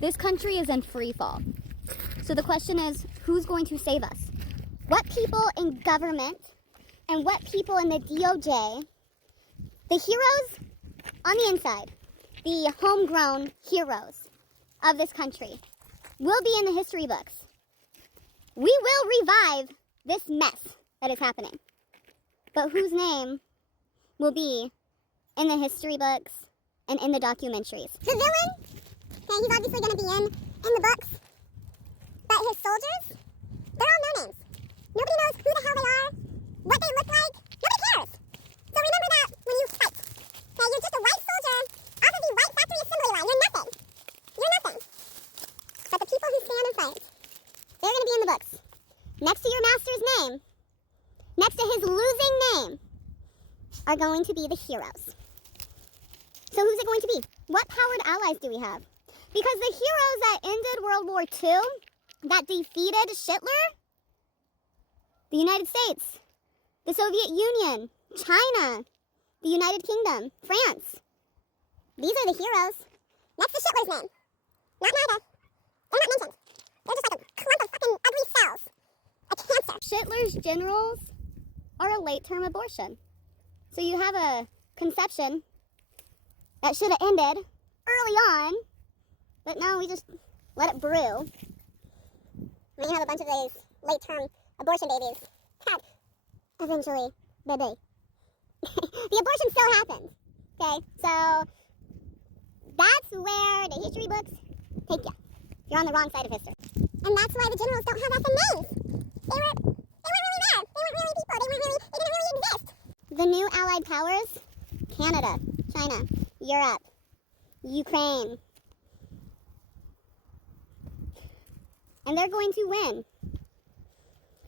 This country is in free fall. So the question is, who's going to save us? What people in government and what people in the DOJ, the heroes on the inside, the homegrown heroes of this country, will be in the history books. We will revive this mess that is happening. But whose name will be in the history books and in the documentaries? The villain, okay, he's obviously going to be in the books. But his soldiers, they're all no names. Nobody knows who the hell they are, what they look like. Nobody cares. So remember that when you fight. Okay, you're just a white soldier off of the white factory assembly line. You're nothing. You're nothing. But the people who stand and fight, they're going to be in the books. Next to your master's name, next to his losing name, are going to be the heroes. So who's it going to be? What powered allies do we have? Because the heroes that ended World War II, that defeated Hitler, the United States, the Soviet Union, China, the United Kingdom, France. These are the heroes. Next to Hitler's name. Not MAGA. They're not mentioned. They're just like a clump of fucking ugly cells. A cancer. Hitler's generals are a late-term abortion. So you have a conception that should have ended early on, but no, we just let it brew. And you have a bunch of these late-term abortion babies that eventually baby. The abortion still happens. Okay, so that's where the history books take you. You're on the wrong side of history. And that's why the generals don't have effing names. They weren't really there. They weren't really people. They didn't really exist. The new allied powers, Canada, China, Europe, Ukraine. And they're going to win.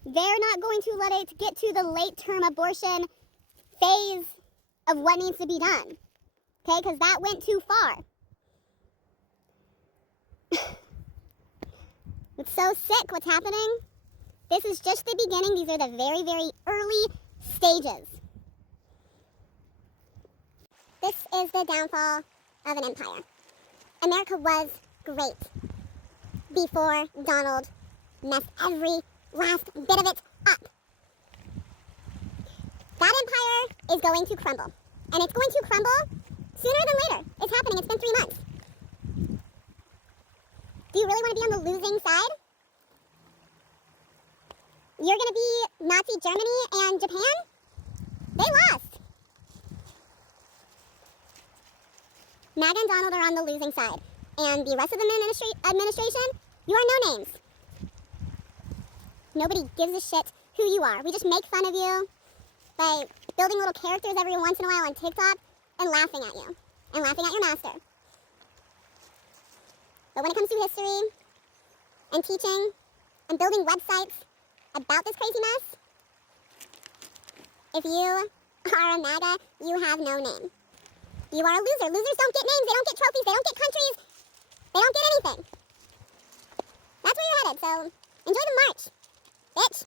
They're not going to let it get to the late-term abortion phase of what needs to be done. Okay, because that went too far. It's so sick what's happening. This is just the beginning. These are the very, very early stages. This is the downfall of an empire. America was great before Donald messed every last bit of it up. That empire is going to crumble. And it's going to crumble sooner than later. It's happening. It's been 3 months. Do you really want to be on the losing side? You're going to be Nazi Germany and Japan? They lost. MAGA and Donald are on the losing side. And the rest of the administration, you are no names. Nobody gives a shit who you are. We just make fun of you by building little characters every once in a while on TikTok and laughing at you. And laughing at your master. But when it comes to history and teaching and building websites about this crazy mess, if you are a MAGA, you have no name. You are a loser. Losers don't get names. They don't get trophies. They don't get countries. They don't get anything. That's where you're headed. So enjoy the march, bitch.